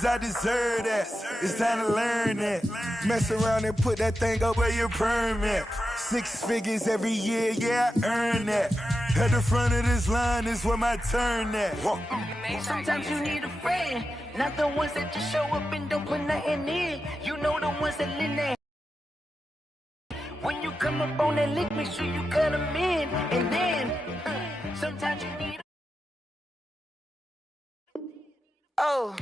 cause I deserve that. It's time to learn that. Mess around and put that thing up where your permit. 6 figures every year, yeah, I earn that. At the front of this line is where my turn at. Sometimes you need a friend, not the ones that just show up and don't put nothing in. You know the ones that live there. When you come up on that lick, make sure you cut them in. And then, sometimes you need. Oh,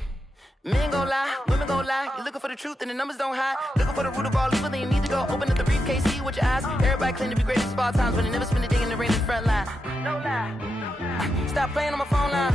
men gon' lie, women gon' lie. You're looking for the truth and the numbers don't hide. Looking for the root of all evil, then you need to go open up the briefcase, see with your eyes. Everybody claim to be great at small times, but they never spend a day in the rain in the front line. No lie. Stop playing on my phone line.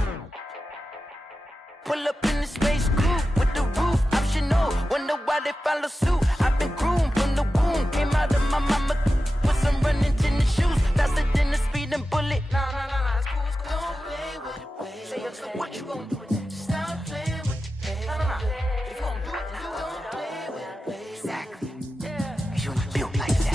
Pull up in the space coupe with the roof optional. Wonder why they follow suit. I've been groomed from the womb. Came out of my mama with some running tennis shoes. Faster than the speeding bullet. Nah, it's cool, it's cool. Don't play with it, play. Say so what you gon' do with it? Stop playing with it, play. Nah. If you gon' do it, then you don't play with it, play. Exactly. Yeah. You ain't built like that.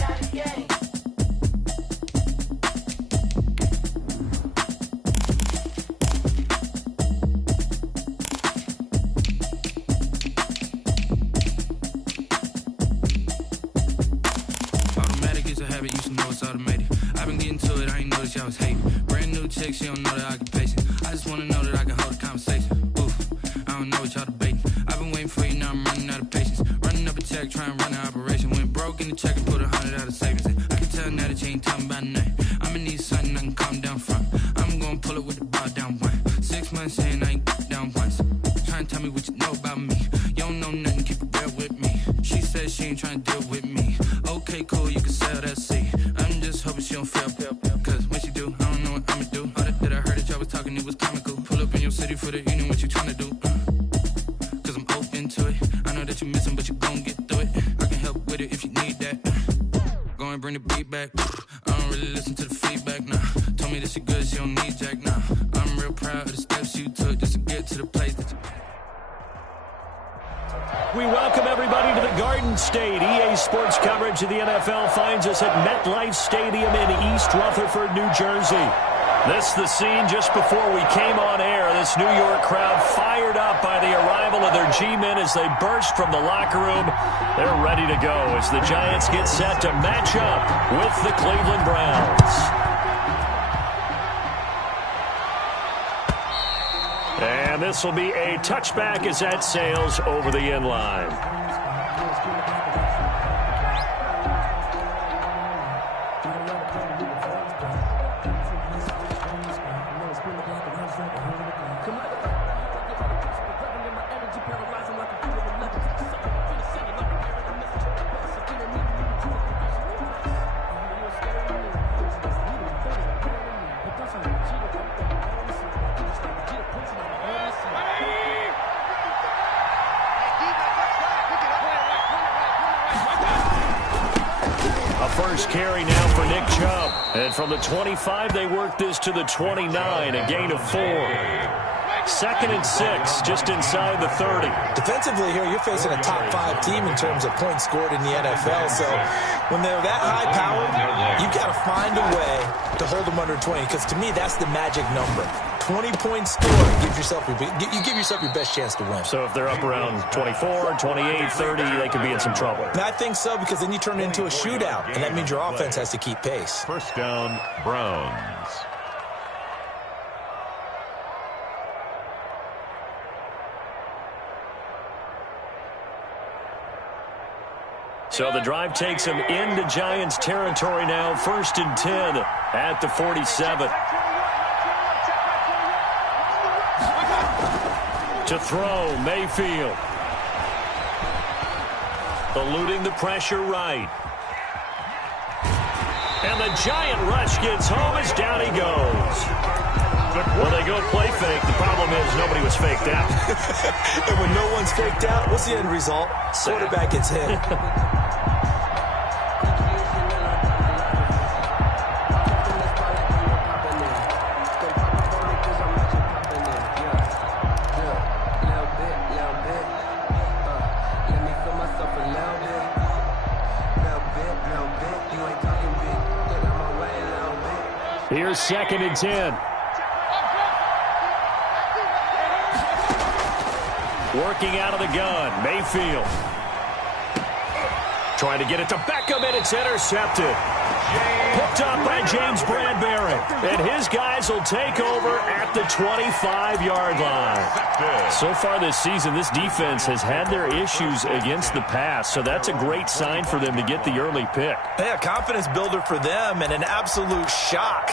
Automated. I've been getting to it, I ain't noticed y'all was hating. Brand new chick, she don't know the occupation. I just wanna know that I can hold a conversation. Oof, I don't know what y'all debating. I've been waiting for you, now I'm running out of patience. Running up a check, trying to run an operation. Went broke in the check and put 100 out of savings in. I can tell now that you ain't talking about nothing. I'ma need something I can calm down from. I'm gonna pull it with the bar down one. 6 months saying I ain't down once. Trying to tell me what you know about me. You don't know nothing, keep it real with me. She said she ain't trying to deal with me. Okay, cool, you can sell that seat. I'm just hoping she don't fail. Cause when she do, I don't know what I'ma do. All that I heard that y'all was talking, it was comical. Pull up in your city for the evening, what you trying to do? Cause I'm open to it. I know that you missing, but you gon' get through it. I can help with it if you need that. Go and bring the beat back. I don't really listen to the feedback, nah. Told me that she good, she don't need Jack, nah. I'm real proud of the steps you took just to get to the place that you... We welcome everybody to the Garden State. EA Sports coverage of the NFL finds us at MetLife Stadium in East Rutherford, New Jersey. This is the scene just before we came on air. This New York crowd fired up by the arrival of their G-men as they burst from the locker room. They're ready to go as the Giants get set to match up with the Cleveland Browns. And this will be a touchback as that sails over the end line. First carry now for Nick Chubb. And from the 25, they work this to the 29, a gain of 4. 2nd and 6, just inside the 30. Defensively here, you're facing a top 5 team in terms of points scored in the NFL. So when they're that high-powered, you've got to find a way to hold them under 20. Because to me, that's the magic number. 20 points scored, you give yourself your best chance to win. So if they're up around 24, 28, 30, they could be in some trouble. And I think so, because then you turn it into a shootout, and that means your offense has to keep pace. First down, Browns. So the drive takes them into Giants territory now. 1st and 10 at the 47. To throw, Mayfield. Eluding the pressure right. And the Giant rush gets home as down he goes. Well, they go play fake. The problem is nobody was faked out. And when no one's faked out, what's the end result? Quarterback gets hit. Here's 2nd and 10. Working out of the gun, Mayfield. Trying to get it to Beckham, and it's intercepted. Picked up by James Bradbury. And his guys will take over at the 25-yard line. So far this season, this defense has had their issues against the pass, so that's a great sign for them to get the early pick. Yeah, confidence builder for them and an absolute shock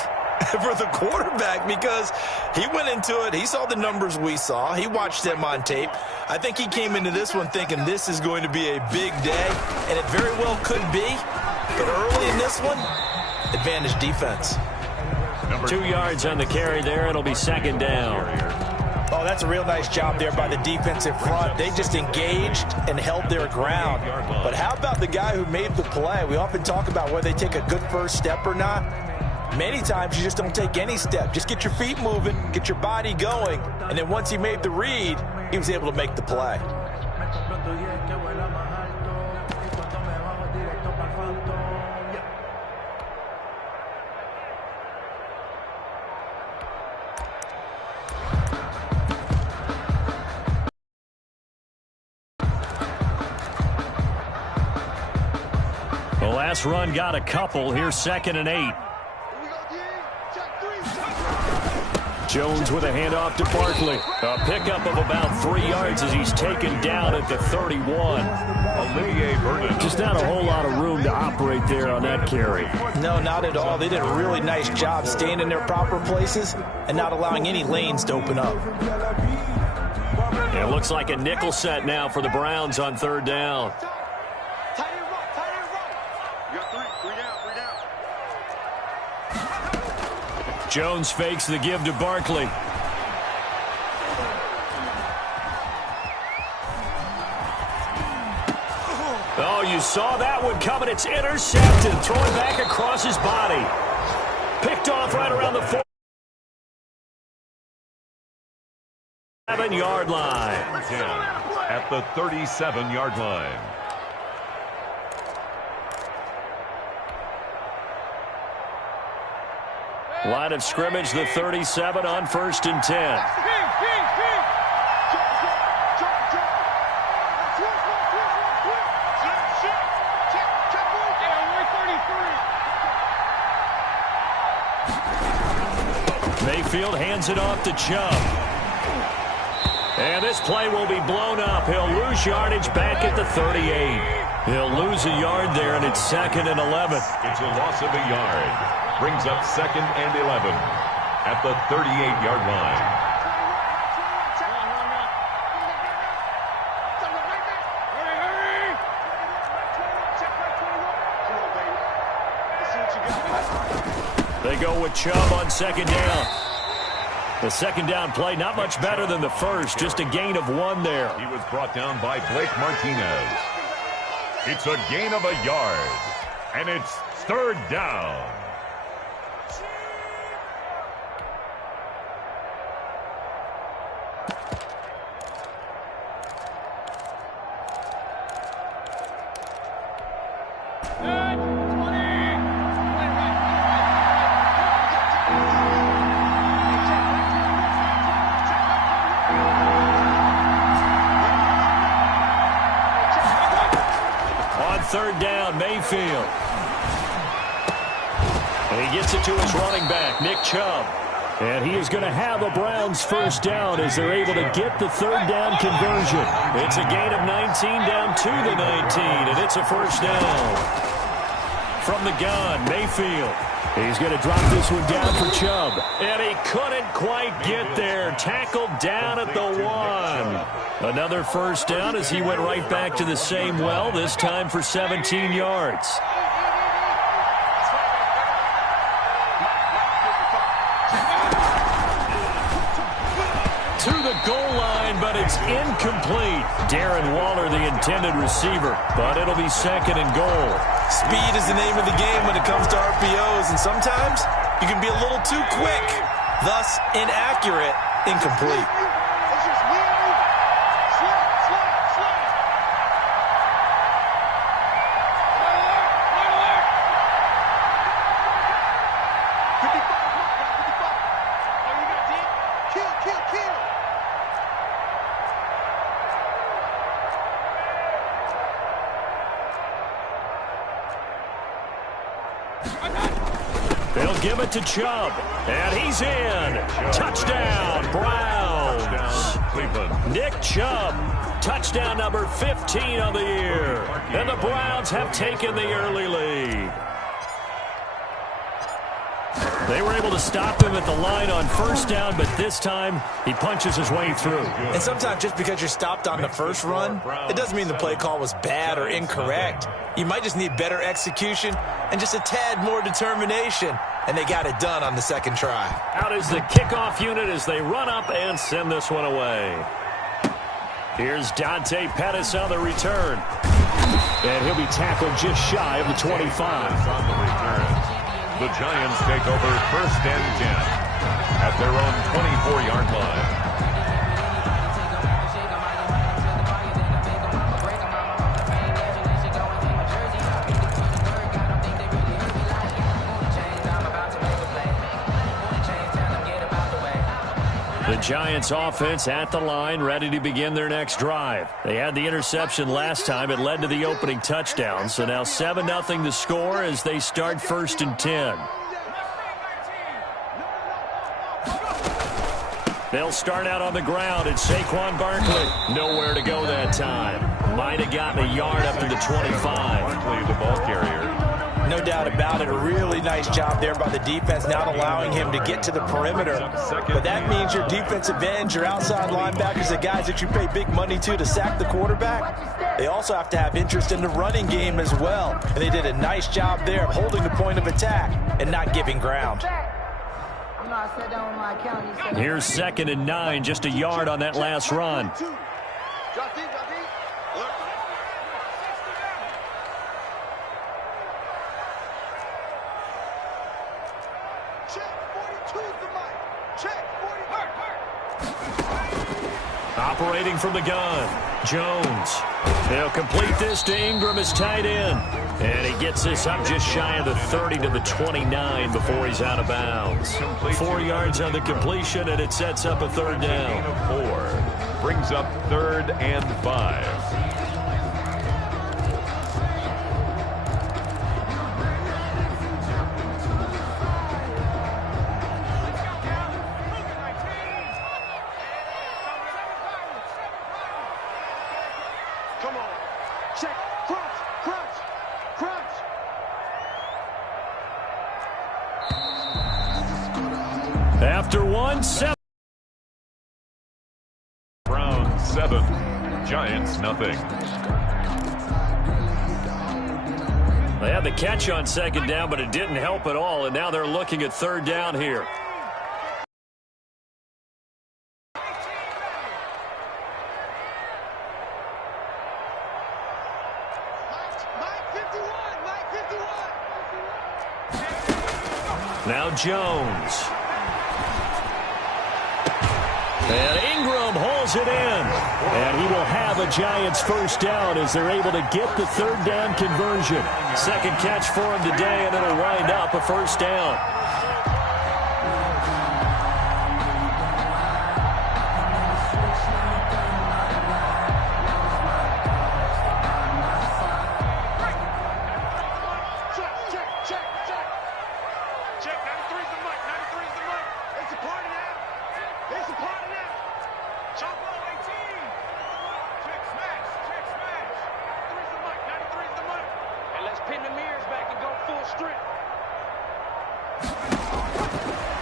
for the quarterback because he went into it. He saw the numbers we saw. He watched them on tape. I think he came into this one thinking this is going to be a big day, and it very well could be. But early in this one, advantage defense. 2 yards on the carry there. It'll be second down. Oh, that's a real nice job there by the defensive front. They just engaged and held their ground. But how about the guy who made the play? We often talk about whether they take a good first step or not. Many times you just don't take any step. Just get your feet moving, get your body going, and then once he made the read, he was able to make the play. The last run got a couple. Here's 2nd and 8. Jones with a handoff to Barkley. A pickup of about 3 yards as he's taken down at the 31. Olivier Vernon. Just not a whole lot of room to operate there on that carry. No, not at all. They did a really nice job staying in their proper places and not allowing any lanes to open up. It looks like a nickel set now for the Browns on 3rd down. Jones fakes the give to Barkley. Oh, you saw that one coming. It's intercepted. Throwing back across his body. Picked off right around the 7-yard line. At the 37-yard line. Line of scrimmage, the 37 on 1st and 10. Mayfield hands it off to Chubb. And this play will be blown up. He'll lose yardage back at the 38. He'll lose a yard there, and it's 2nd and 11. It's a loss of a yard. Brings up 2nd and 11 at the 38-yard line. They go with Chubb on 2nd down. The 2nd down play, not much better than the first, just a gain of 1 there. He was brought down by Blake Martinez. It's a gain of a yard, and it's 3rd down. On 3rd down, Mayfield. And he gets it to his running back, Nick Chubb. And he is going to have a Browns 1st down as they're able to get the 3rd down conversion. It's a gain of 19 down to the 19, and it's a 1st down. From the gun, Mayfield. He's going to drop this one down for Chubb. And he couldn't quite get there. Tackled down at the 1. Another 1st down as he went right back to the same well, this time for 17 yards. To the goal line, but it's incomplete. Darren Waller, the intended receiver, but it'll be 2nd and goal. Speed is the name of the game when it comes to RPOs, and sometimes you can be a little too quick, thus inaccurate, incomplete. give it to Chubb. And he's in. Touchdown, Browns. Nick Chubb, touchdown number 15 on the year. And the Browns have taken the early lead. They were able to stop him at the line on first down, but this time he punches his way through. And sometimes just because you're stopped on the first run, it doesn't mean the play call was bad or incorrect. You might just need better execution and just a tad more determination. And they got it done on the second try. Out is the kickoff unit as they run up and send this one away. Here's Dante Pettis on the return. And he'll be tackled just shy of the 25. The Giants take over 1st and 10 at their own 24-yard line. The Giants offense at the line, ready to begin their next drive. They had the interception last time. It led to the opening touchdown. So now 7-0 the score as they start 1st and 10. They'll start out on the ground, and Saquon Barkley nowhere to go that time. Might have gotten a yard up to the 25. Barkley, the ball carrier. No doubt about it. A really nice job there by the defense, not allowing him to get to the perimeter. But that means your defensive ends, your outside linebackers, the guys that you pay big money to sack the quarterback, they also have to have interest in the running game as well. And they did a nice job there of holding the point of attack and not giving ground. Here's 2nd and 9, just a yard on that last run. Operating from the gun, Jones. He'll complete this to Ingram as tight end. And he gets this up just shy of the 30 to the 29 before he's out of bounds. 4 yards on the completion, and it sets up a 3rd down. 4 brings up 3rd and 5. After 1-7. Browns 7, Giants nothing. They had the catch on 2nd down, but it didn't help at all, and now they're looking at 3rd down here. Now Jones. And Ingram hauls it in. And he will have a Giants 1st down as they're able to get the 3rd down conversion. 2nd catch for him today, and it'll wind up a 1st down.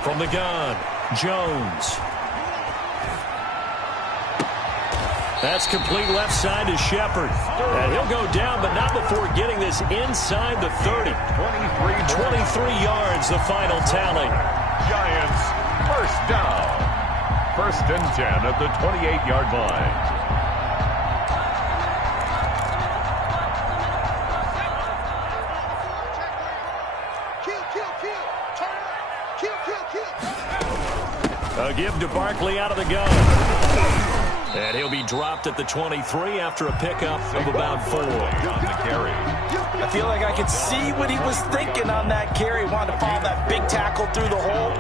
From the gun, Jones. That's complete left side to Shepard. And he'll go down, but not before getting this inside the 30. 23 yards, the final tally. Giants, 1st down. 1st and 10 at the 28-yard line. A give to Barkley out of the gun. And he'll be dropped at the 23 after a pickup of about 4. On the carry. I feel like I could see what he was thinking on that carry. Wanted to follow that big tackle through the hole.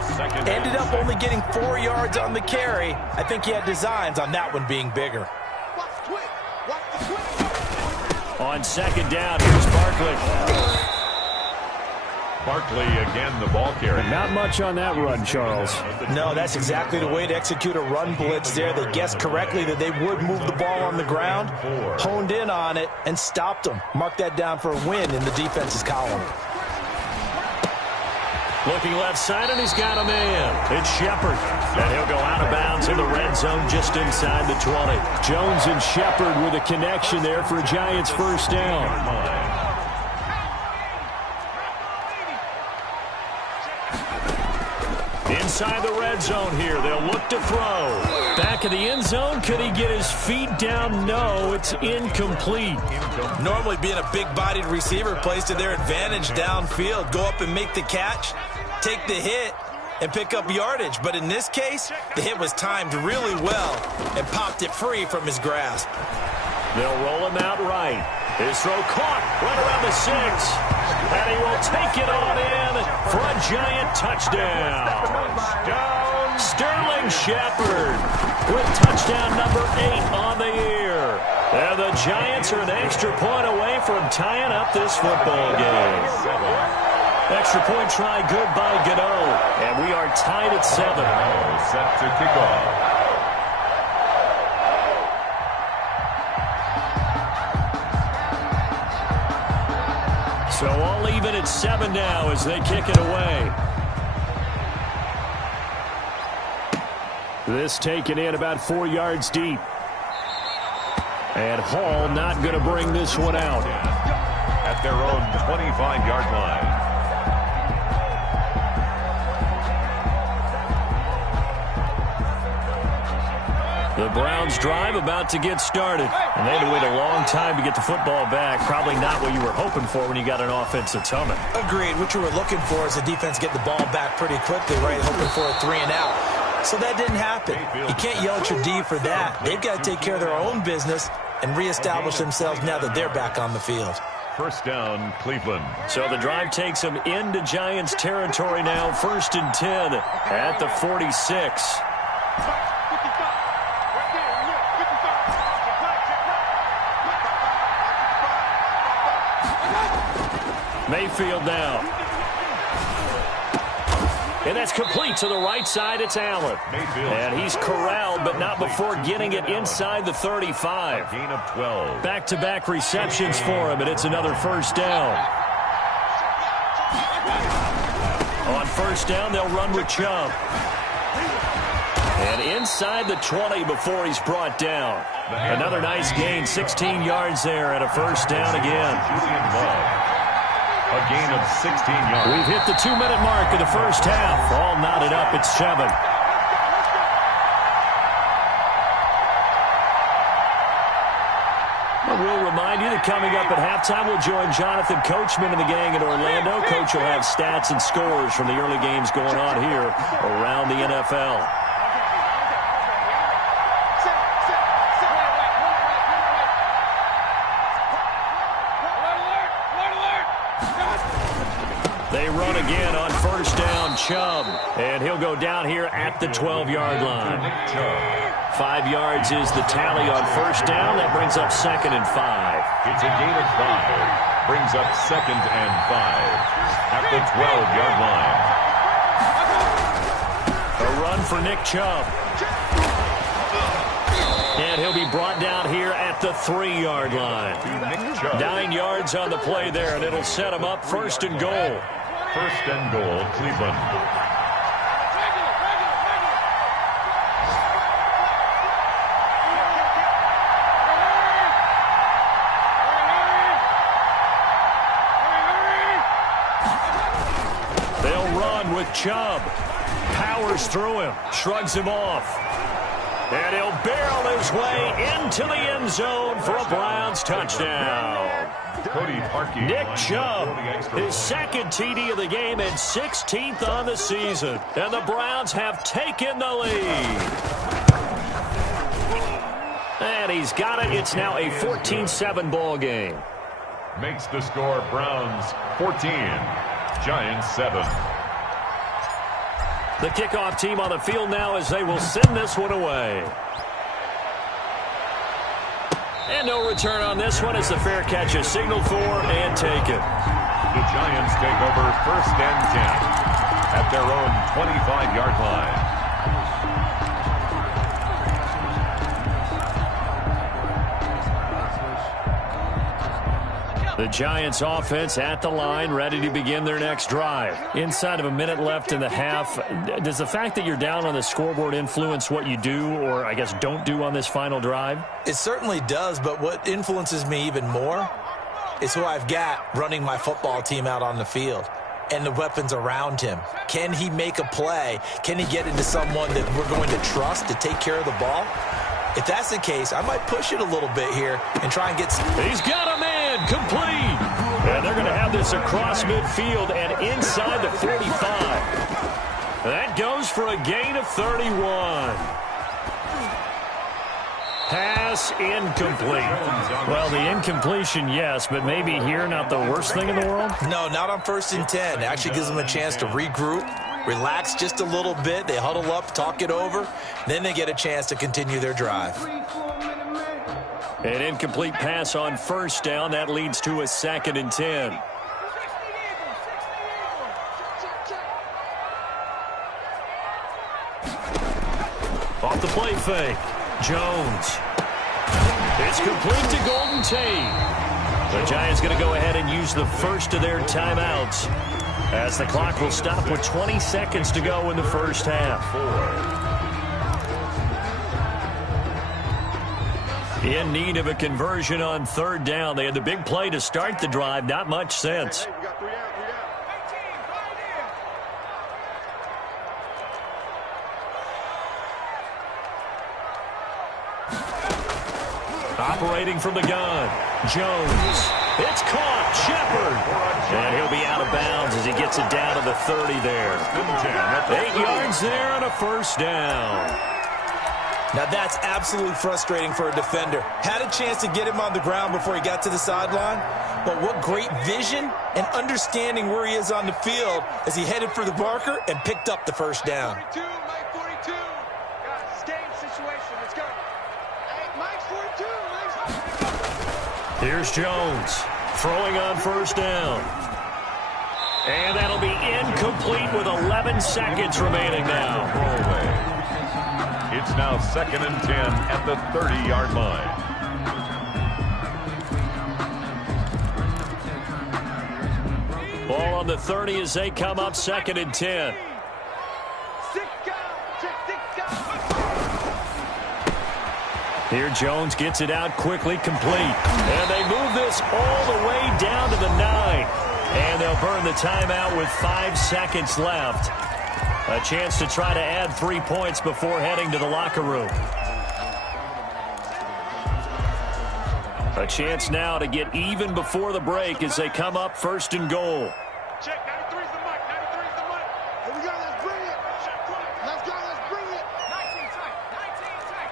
Ended up only getting 4 yards on the carry. I think he had designs on that one being bigger. On 2nd down, here's Barkley. Barkley again the ball carrier. Not much on that run, Charles. No, that's exactly the way to execute a run blitz there. They guessed correctly that they would move the ball on the ground, honed in on it, and stopped them. Mark that down for a win in the defense's column. Looking left side, and he's got a man. It's Shepard. And he'll go out of bounds in the red zone just inside the 20. Jones and Shepard with a connection there for a Giants first down. Inside the red zone here. They'll look to throw. Back of the end zone. Could he get his feet down? No, it's incomplete. Normally being a big-bodied receiver plays to their advantage downfield. Go up and make the catch, take the hit, and pick up yardage. But in this case, the hit was timed really well and popped it free from his grasp. They'll roll him out right. His throw caught right around the 6. And he will take it on in for a Giant touchdown. Sterling Shepard with touchdown number 8 on the year. And the Giants are an extra point away from tying up this football game. Extra point try good by Gano. And we are tied at 7. Set to kick off. So all even at 7 now as they kick it away. This taken in about 4 yards deep. And Hall not going to bring this one out. At their own 25-yard line. The Browns drive about to get started. And they had to wait a long time to get the football back. Probably not what you were hoping for when you got an offense that's humming. Agreed. What you were looking for is the defense get the ball back pretty quickly, right? Hoping for a 3 and out. So that didn't happen. You can't yell at your D for that. They've got to take care of their own business and reestablish themselves now that they're back on the field. First down, Cleveland. So the drive takes them into Giants territory now. 1st and 10 at the 46. Mayfield now. And that's complete to the right side. It's Allen. And he's corralled, but not before getting it inside the 35. Gain of 12. Back-to-back receptions for him, and it's another first down. On first down, they'll run with Chubb. And inside the 20 before he's brought down. Another nice gain, 16 yards there, and a first down again. A gain of 16 yards. We've hit the 2-minute mark of the first half. All knotted up at 7. We'll remind you that coming up at halftime, we'll join Jonathan Coachman and the gang in Orlando. Coach will have stats and scores from the early games going on here around the NFL. They run again on first down, Chubb. And he'll go down here at the 12-yard line. 5 yards is the tally on first down. That brings up 2nd and 5. It's a gain of 5. Brings up 2nd and 5. At the 12-yard line. A run for Nick Chubb. And he'll be brought down here at the 3-yard line. 9 yards on the play there, and it'll set him up 1st and goal. 1st and goal, Cleveland. They'll run with Chubb. Powers through him, shrugs him off. And he'll barrel his way into the end zone for a Browns touchdown. Nick Chubb, his 2nd TD of the game and 16th on the season. And the Browns have taken the lead. And he's got it. It's now a 14-7 ball game. Makes the score Browns 14, Giants 7. The kickoff team on the field now as they will send this one away. And no return on this one as the fair catch is signaled for and taken. The Giants take over 1st and 10 at their own 25-yard line. The Giants offense at the line, ready to begin their next drive. Inside of a minute left in the half, does the fact that you're down on the scoreboard influence what you do, or I guess don't do on this final drive? It certainly does, but what influences me even more is who I've got running my football team out on the field and the weapons around him. Can he make a play? Can he get into someone that we're going to trust to take care of the ball? If that's the case, I might push it a little bit here and try and get... He's got a man, complete. And they're going to have this across midfield and inside the 45. That goes for a gain of 31. Pass incomplete. Well, the incompletion, yes, but maybe here not the worst thing in the world? No, not on 1st and 10. It actually gives them a chance to regroup, relax just a little bit. They huddle up, talk it over. Then they get a chance to continue their drive. An incomplete pass on 1st down. That leads to a 2nd and 10. Off the play fake. Jones. It's complete to Golden Tate. The Giants going to go ahead and use the first of their timeouts as the clock will stop with 20 seconds to go in the first half. In need of a conversion on 3rd down. They had the big play to start the drive. Not much sense. Operating from the gun, Jones. It's caught, Shepard. And he'll be out of bounds as he gets it down to the 30 there. 8 yards there and a 1st down. Now that's absolutely frustrating for a defender. Had a chance to get him on the ground before he got to the sideline, but what great vision and understanding where he is on the field as he headed for the marker and picked up the 1st down. Here's Jones throwing on 1st down. And that'll be incomplete with 11 seconds remaining now. It's now 2nd and 10 at the 30-yard line. Ball on the 30 as they come up 2nd and 10. Here Jones gets it out quickly, complete. And they move this all the way down to the 9. And they'll burn the timeout with 5 seconds left. A chance to try to add 3 points before heading to the locker room. A chance now to get even before the break as they come up 1st and goal. Check, 93's the mic, 93's the mic. Here we go, let's bring it. Let's go, let's bring it. 19 tight, 19 tight.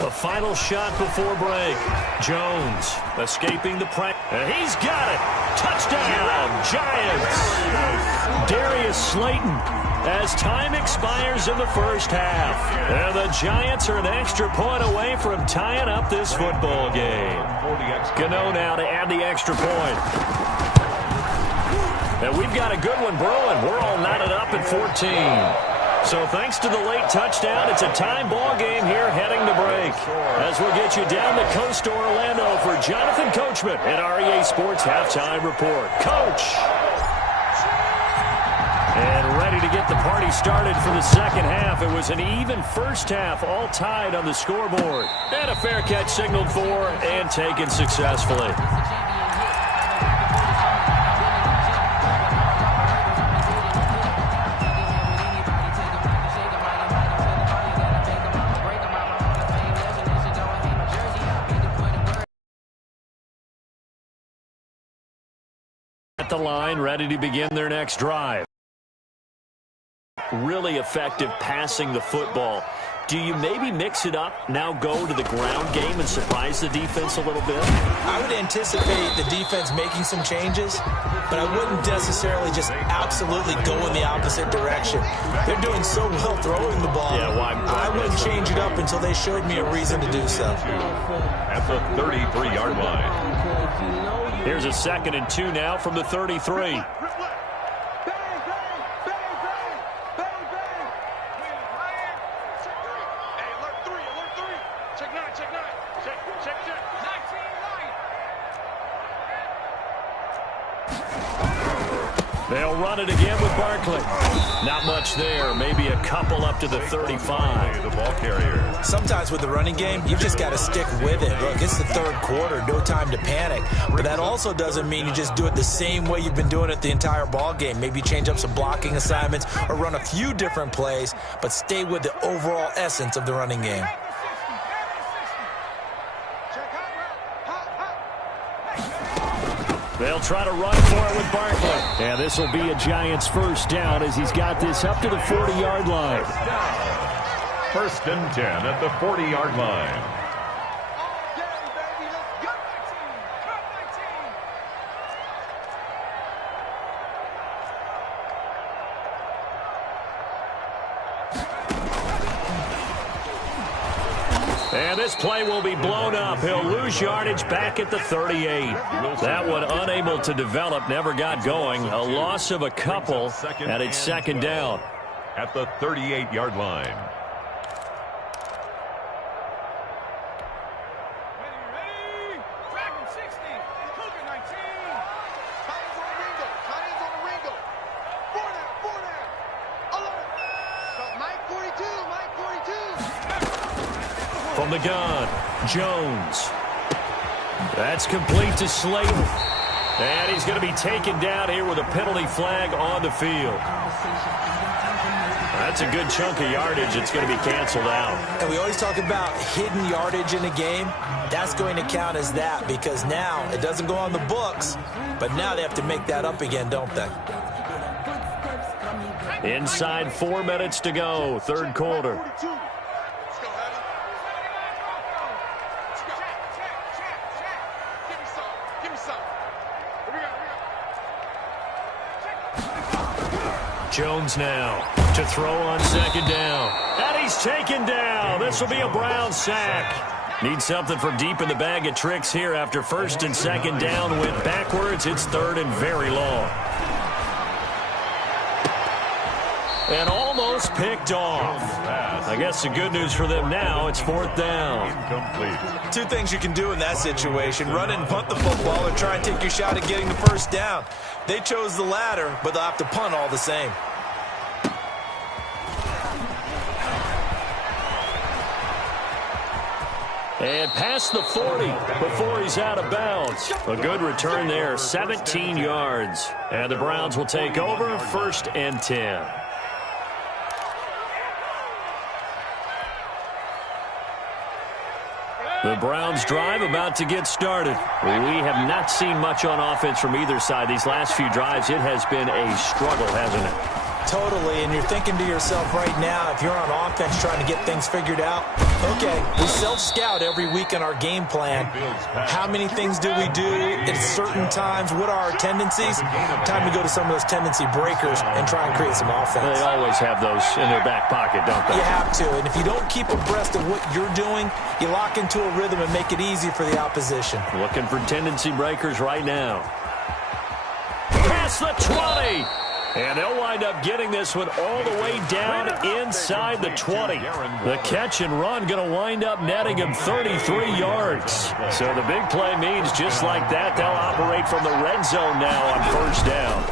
The final shot before break. Jones escaping the pressure. And he's got it. Touchdown, Giants. Darius Slayton as time expires in the first half. And the Giants are an extra point away from tying up this football game. Gano now to add the extra point. And we've got a good one brewing. We're all knotted up at 14. So thanks to the late touchdown, it's a time ball game here heading to break. As we'll get you down the coast to Orlando for Jonathan Coachman at REA Sports Halftime Report. Coach! And ready to get the party started for the second half. It was an even first half, all tied on the scoreboard. And a fair catch signaled for and taken successfully. At the line, ready to begin their next drive. Really effective passing the football. Do you maybe mix it up, now go to the ground game and surprise the defense a little bit? I would anticipate the defense making some changes, but I wouldn't necessarily just absolutely go in the opposite direction. They're doing so well throwing the ball. Yeah, why I wouldn't change it up until they showed me a reason to do so. At the 33-yard line. Here's a 2nd and 2 now from the 33. They'll run it again with Barkley. Not much there. Maybe a couple up to the 35. The ball carrier. Sometimes with the running game, you just got to stick with it. Look, it's the third quarter. No time to panic. But that also doesn't mean you just do it the same way you've been doing it the entire ball game. Maybe change up some blocking assignments or run a few different plays, but stay with the overall essence of the running game. They'll try to run for it with Barkley. And this will be a Giants first down as he's got this up to the 40-yard line. First and 10 at the 40-yard line. And this play will be blown up. He'll lose yardage back at the 38. That one unable to develop, never got going. A loss of a couple, and it's 2nd down. At the 38-yard line. From the gun, Jones. That's complete to Slayton. And he's going to be taken down here with a penalty flag on the field. That's a good chunk of yardage. It's going to be canceled out. And we always talk about hidden yardage in a game. That's going to count as that because now it doesn't go on the books, but now they have to make that up again, don't they? Inside 4 minutes to go, third quarter. Jones now to throw on 2nd down. And he's taken down. This will be a Brown sack. Need something from deep in the bag of tricks here after 1st and 2nd down. Went backwards. It's 3rd and very long. And almost picked off. I guess the good news for them now, it's 4th down. Incomplete. Two things you can do in that situation. Run it and punt the football or try and take your shot at getting the first down. They chose the latter, but they'll have to punt all the same. And past the 40 before he's out of bounds. A good return there, 17 yards. And the Browns will take over, 1st and 10. The Browns drive about to get started. We have not seen much on offense from either side. These last few drives, it has been a struggle, hasn't it? Totally, and you're thinking to yourself right now, if you're on offense trying to get things figured out, okay, we self-scout every week in our game plan. How many things do we do at certain times? What are our tendencies? Time to go to some of those tendency breakers and try and create some offense. They always have those in their back pocket, don't they? You have to, and if you don't keep abreast of what you're doing, you lock into a rhythm and make it easy for the opposition. Looking for tendency breakers right now. Past the 20. And they'll wind up getting this one all the way down inside the 20. The catch and run going to wind up netting him 33 yards. So the big play means just like that, they'll operate from the red zone now on 1st down.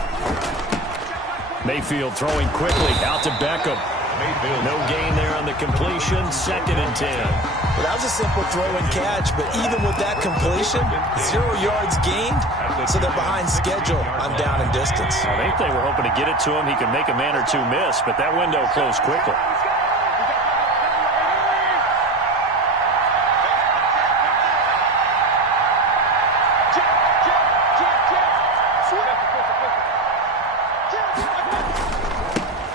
Mayfield throwing quickly out to Beckham. No gain there on the completion, 2nd and 10. Well, that was a simple throw and catch, but even with that completion, 0 yards gained, so they're behind schedule on down and distance. I think they were hoping to get it to him. He could make a man or two miss, but that window closed quickly.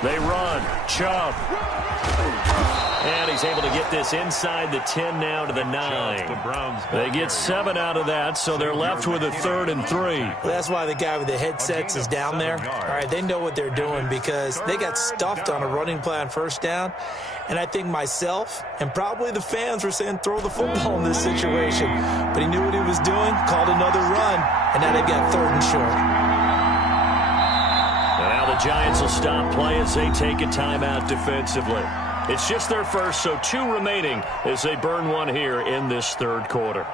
They run. Chubb. And he's able to get this inside the 10 now to the 9. They get 7 out of that, so they're left with a 3rd and 3. Well, that's why the guy with the headsets is down there. All right, they know what they're doing because they got stuffed on a running play on 1st down. And I think myself and probably the fans were saying throw the football in this situation. But he knew what he was doing, called another run, and now they've got 3rd and short. And now the Giants will stop play as they take a timeout defensively. It's just their first, so 2 remaining as they burn one here in this 3rd quarter.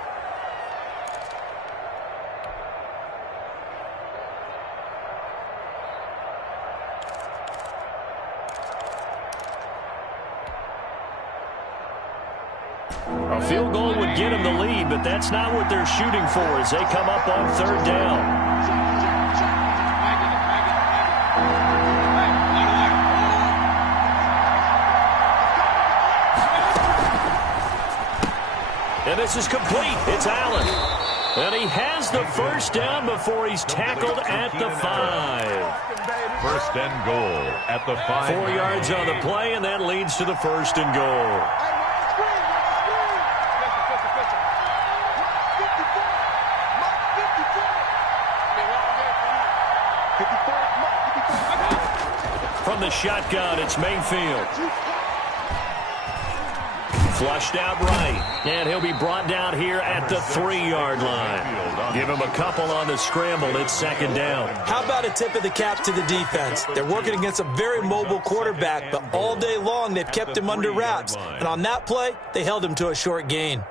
A field goal would get them the lead, but that's not what they're shooting for as they come up on 3rd down. And this is complete. It's Allen. And he has the 1st down before he's tackled at the 5. 1st and goal at the 5. 4 yards on the play, and that leads to the 1st and goal. From the shotgun, it's Mayfield. Flushed out right, and he'll be brought down here at the 3-yard line. Give him a couple on the scramble. It's 2nd down. How about a tip of the cap to the defense? They're working against a very mobile quarterback, but all day long they've kept him under wraps. And on that play, they held him to a short gain.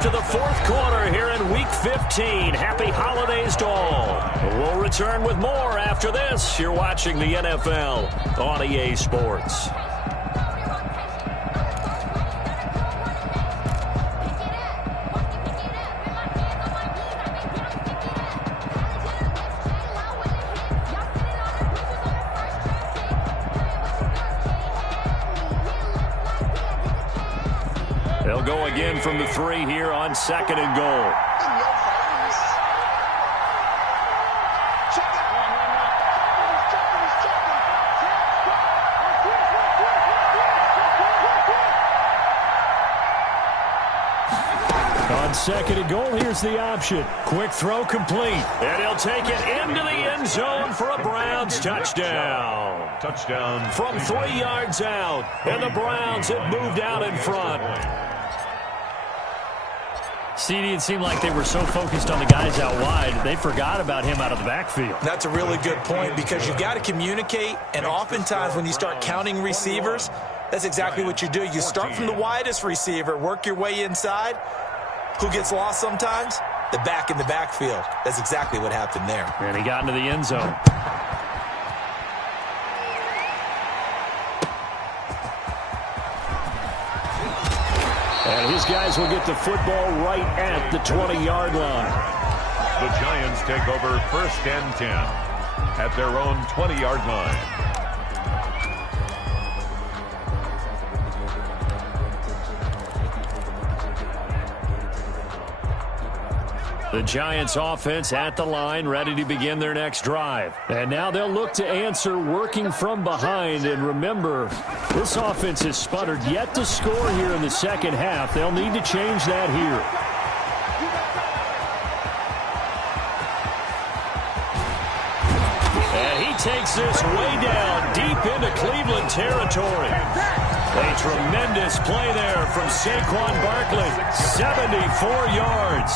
To the 4th quarter here in Week 15. Happy holidays to all. We'll return with more after this. You're watching the NFL on EA Sports. They'll go again from the 3 here on 2nd and goal. On 2nd and goal, here's the option. Quick throw complete. And he'll take it into the end zone for a Browns touchdown. Touchdown. From 3 yards out. And the Browns have moved out in front. CD, it seemed like they were so focused on the guys out wide, they forgot about him out of the backfield. That's a really good point because you've got to communicate, and oftentimes when you start counting receivers, that's exactly what you do. You start from the widest receiver, work your way inside. Who gets lost sometimes? The back in the backfield. That's exactly what happened there. And he got into the end zone. And his guys will get the football right at the 20-yard line. The Giants take over 1st and 10 at their own 20-yard line. The Giants offense at the line, ready to begin their next drive. And now they'll look to answer working from behind. And remember, this offense has sputtered yet to score here in the 2nd half. They'll need to change that here. And he takes this way down deep into Cleveland territory. A tremendous play there from Saquon Barkley. 74 yards.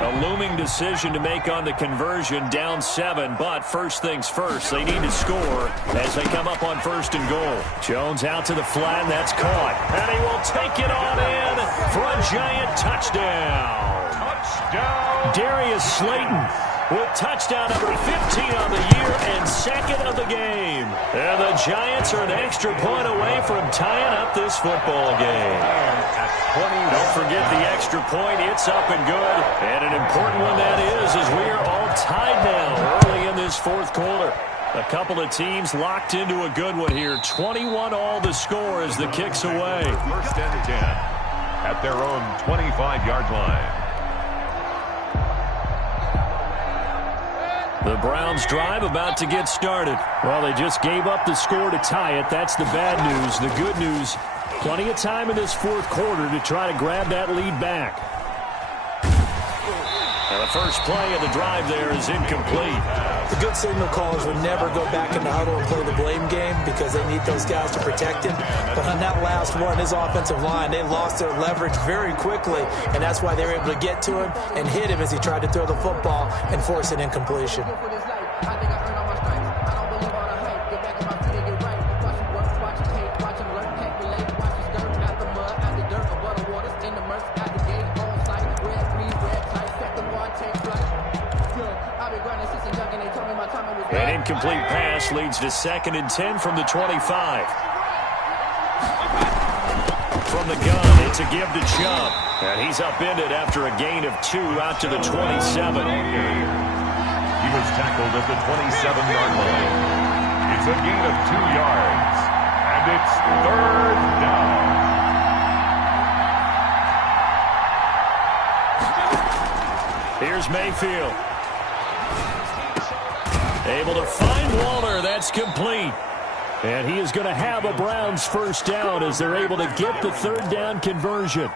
A looming decision to make on the conversion, down 7, but first things first, they need to score as they come up on 1st and goal. Jones out to the flat, and that's caught. And he will take it on in for a Giant touchdown. Touchdown! Darius Slayton with touchdown number 15 on the year and 2nd of the game. And the Giants are an extra point away from tying up this football game. Don't forget the extra point. It's up and good. And an important one that is as we this fourth quarter. A couple of teams locked into a good one here. 21 all the score as the kick's away. First and 10 at their own 25-yard line. The Browns drive about to get started. Well, they just gave up the score to tie it. That's the bad news. The good news, plenty of time in this fourth quarter to try to grab that lead back. And the first play of the drive there is incomplete. The good signal callers would never go back in the huddle and play the blame game because they need those guys to protect him. But on that last one, his offensive line, they lost their leverage very quickly, and that's why they were able to get to him and hit him as he tried to throw the football and force an incompletion. An incomplete pass leads to 2nd and 10 from the 25. From the gun, it's a give to Chubb. And he's upended after a gain of 2 out to the 27. He was tackled at the 27-yard line. It's a gain of 2 yards. And it's 3rd down. Here's Mayfield. Able to find Waller. That's complete. And he is going to have a Browns first down as they're able to get the 3rd down conversion.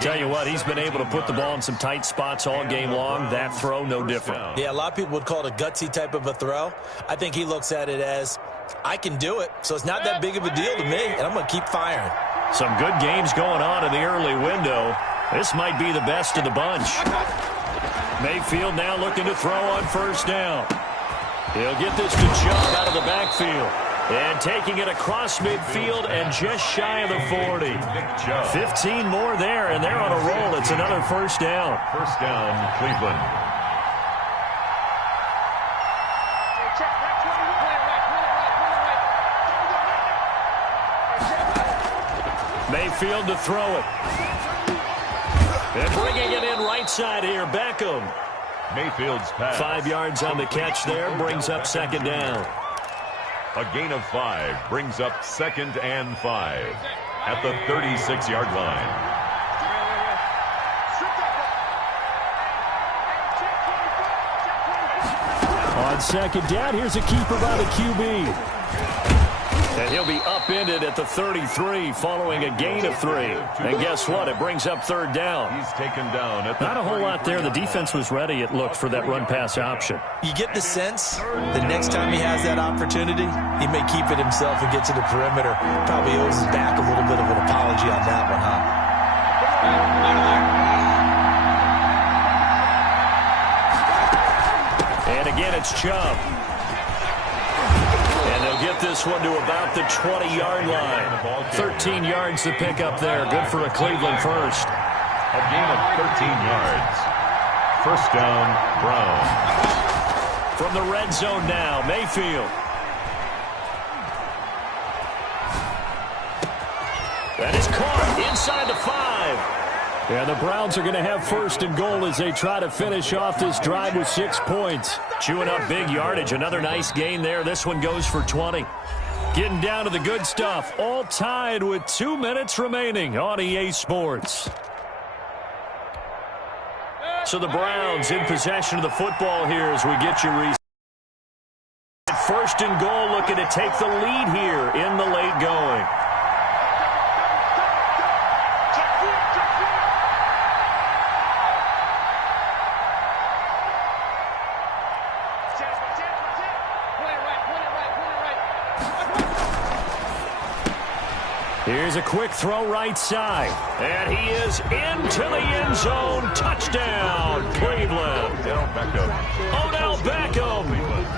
Tell you what, he's been able to put the ball in some tight spots all game long. That throw, no different. Yeah, a lot of people would call it a gutsy type of a throw. I think he looks at it as, I can do it, so it's not that big of a deal to me, and I'm going to keep firing. Some good games going on in the early window. This might be the best of the bunch. Mayfield now looking to throw on first down. He'll get this to Chubb out of the backfield. And taking it across midfield and just shy of the 40. 15 more there, and they're on a roll. It's another first down. First down, Cleveland. Mayfield to throw it. And bringing it in right side here, Beckham. Mayfield's pass. 5 yards on the catch there, brings up 2nd down. A gain of 5 brings up 2nd and 5 at the 36-yard line. On 2nd down, here's a keeper by the QB. And he'll be upended at the 33 following a gain of 3. And guess what? It brings up 3rd down. He's taken down at the Not a whole lot there. The defense was ready, it looked, for that run-pass option. You get the sense the next time he has that opportunity, he may keep it himself and get to the perimeter. Probably owes his back a little bit of an apology on that one, huh? And again, it's Chubb. And they'll get this one to about the 20-yard line. 13 yards to pick up there. Good for a Cleveland first. A gain of 13 yards. First down, Brown. From the red zone now, Mayfield. That is caught inside the 5. And the Browns are going to have 1st and goal as they try to finish off this drive with 6 points. Chewing up big yardage. Another nice gain there. This one goes for 20. Getting down to the good stuff. All tied with 2 minutes remaining on EA Sports. So the Browns in possession of the football here as we get you reset. 1st and goal, looking to take the lead here in the late going. Here's a quick throw right side. And he is into the end zone. Touchdown, Cleveland. Odell Beckham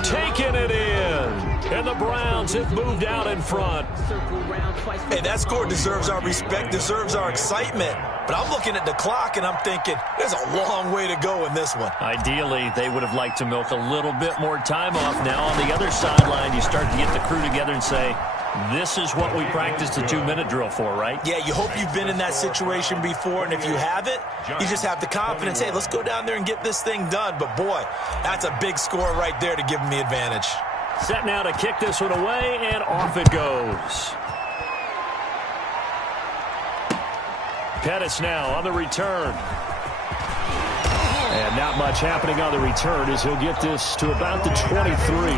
taking it in. And the Browns have moved out in front. Hey, that score deserves our respect, deserves our excitement. But I'm looking at the clock, and I'm thinking, there's a long way to go in this one. Ideally, they would have liked to milk a little bit more time off. Now on the other sideline, you start to get the crew together and say, This is what we practiced a 2-minute drill for, right? Yeah, you hope you've been in that situation before, and if you haven't, you just have the confidence, hey, let's go down there and get this thing done. But, boy, that's a big score right there to give them the advantage. Set now to kick this one away, and off it goes. Pettis now on the return. And not much happening on the return as he'll get this to about the 23.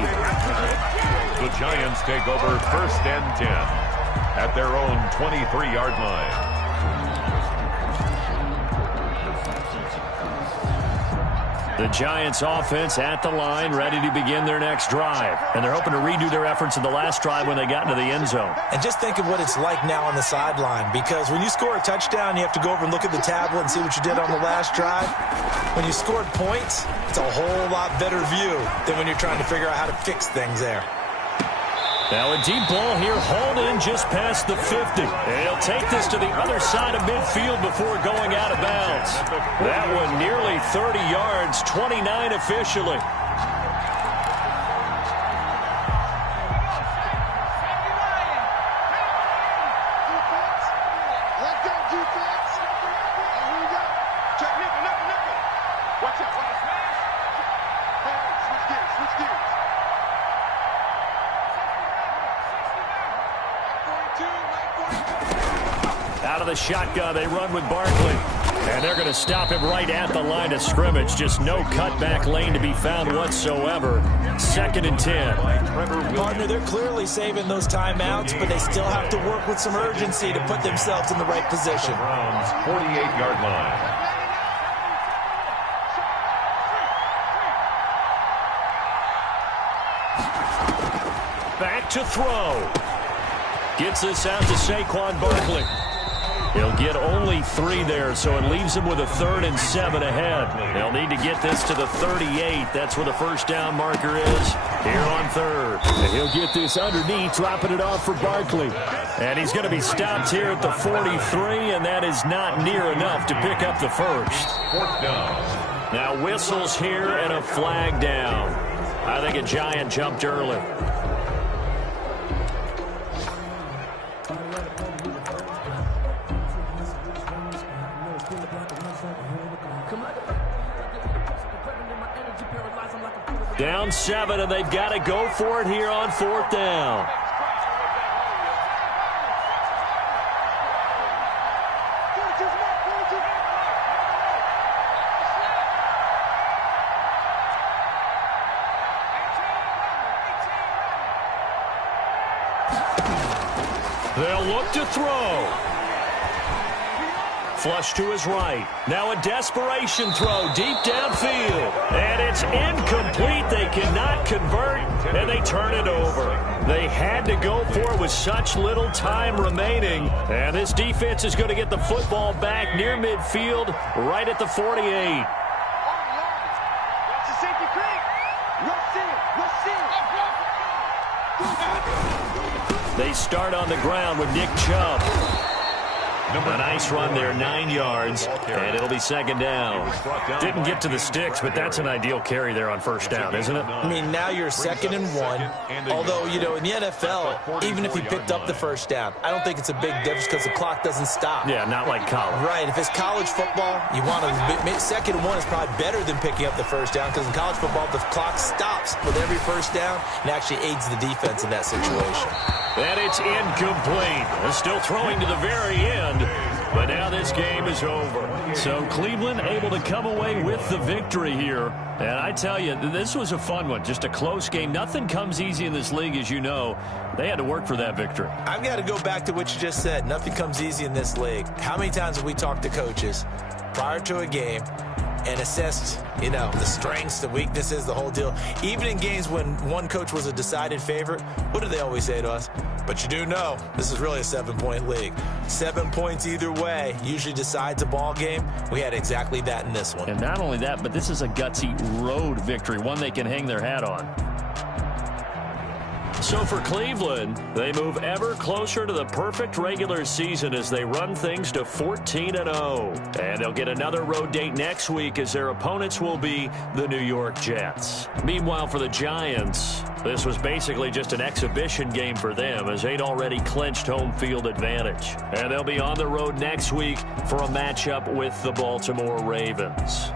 The Giants take over 1st and 10 at their own 23-yard line. The Giants offense at the line, ready to begin their next drive. And they're hoping to redo their efforts in the last drive when they got into the end zone. And just think of what it's like now on the sideline, because when you score a touchdown, you have to go over and look at the tablet and see what you did on the last drive. When you scored points, it's a whole lot better view than when you're trying to figure out how to fix things there. Now a deep ball here, hauled in just past the 50. And he'll take this to the other side of midfield before going out of bounds. That one nearly 30 yards, 29 officially. Out of the shotgun, they run with Barkley. And they're going to stop him right at the line of scrimmage. Just no cutback lane to be found whatsoever. 2nd and 10. Partner, they're clearly saving those timeouts, but they still have to work with some urgency to put themselves in the right position. Browns 48-yard line. Back to throw. Gets this out to Saquon Barkley. He'll get only 3 there, so it leaves him with a 3rd and 7 ahead. They'll need to get this to the 38. That's where the first down marker is here on 3rd. And he'll get this underneath, dropping it off for Barkley. And he's going to be stopped here at the 43, and that is not near enough to pick up the first. 4th down. Now whistles here and a flag down. I think a Giant jumped early. Down 7, and they've got to go for it here on 4th down. They'll look to throw. Flush to his right. Now a desperation throw deep downfield. And it's incomplete. They cannot convert, and they turn it over. They had to go for it with such little time remaining. And this defense is going to get the football back near midfield, right at the 48. They start on the ground with Nick Chubb. A nice run there, 9 yards, and it'll be 2nd down. Didn't get to the sticks, but that's an ideal carry there on 1st down, isn't it? I mean, now you're 2nd and 1. Although, you know, in the NFL, even if he picked up the 1st down, I don't think it's a big difference because the clock doesn't stop. Yeah, not like college. Right. If it's college football, you want to 2nd and 1 is probably better than picking up the 1st down because in college football, the clock stops with every 1st down and actually aids the defense in that situation. And it's incomplete. They're still throwing to the very end, but now this game is over. So Cleveland able to come away with the victory here. And I tell you, this was a fun one. Just a close game. Nothing comes easy in this league, as you know. They had to work for that victory. I've got to go back to what you just said. Nothing comes easy in this league. How many times have we talked to coaches prior to a game and assessed, you know, the strengths, the weaknesses, the whole deal? Even in games when one coach was a decided favorite, what do they always say to us? But you do know this is really a 7-point league. 7 points either way usually decides a ball game. We had exactly that in this one. And not only that, but this is a gutsy road victory, one they can hang their hat on. So for Cleveland, they move ever closer to the perfect regular season as they run things to 14-0. And they'll get another road date next week as their opponents will be the New York Jets. Meanwhile, for the Giants, this was basically just an exhibition game for them as they'd already clinched home field advantage. And they'll be on the road next week for a matchup with the Baltimore Ravens.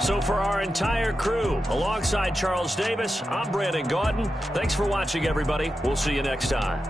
So for our entire crew, alongside Charles Davis, I'm Brandon Gaudin. Thanks for watching, everybody. We'll see you next time.